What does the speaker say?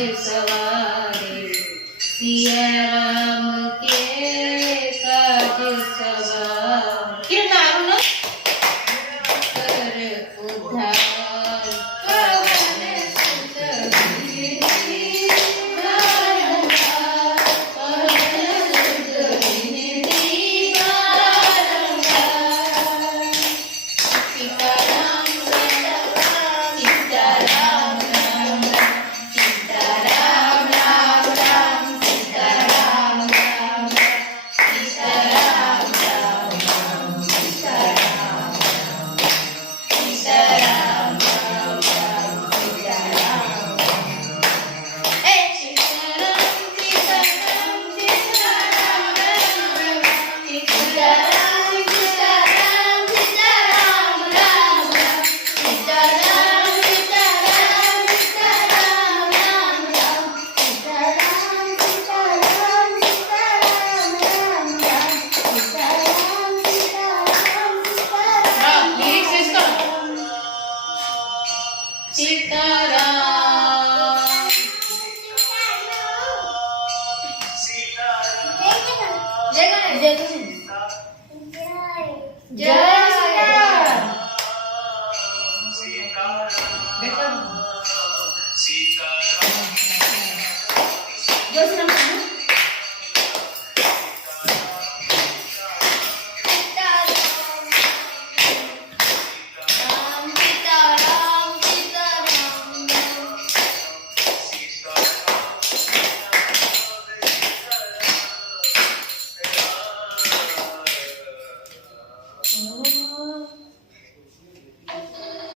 सवारे सिया राम के काज सवारे किरनारू कर उद्धार पवन सुत विधि बारंबार पवन सुत विधि बारंबार सीताराम सीताराम राम राम सीताराम राम राम सीताराम राम राम सीताराम राम राम सीताराम सीताराम राम राम सीताराम ए सीताराम सीताराम सीताराम राम राम सीताराम सीताराम सीताराम राम राम सीताराम सीताराम सीताराम राम राम सीताराम सीताराम सीताराम राम राम सीताराम सीताराम सीताराम लिरिक्स इसका सीताराम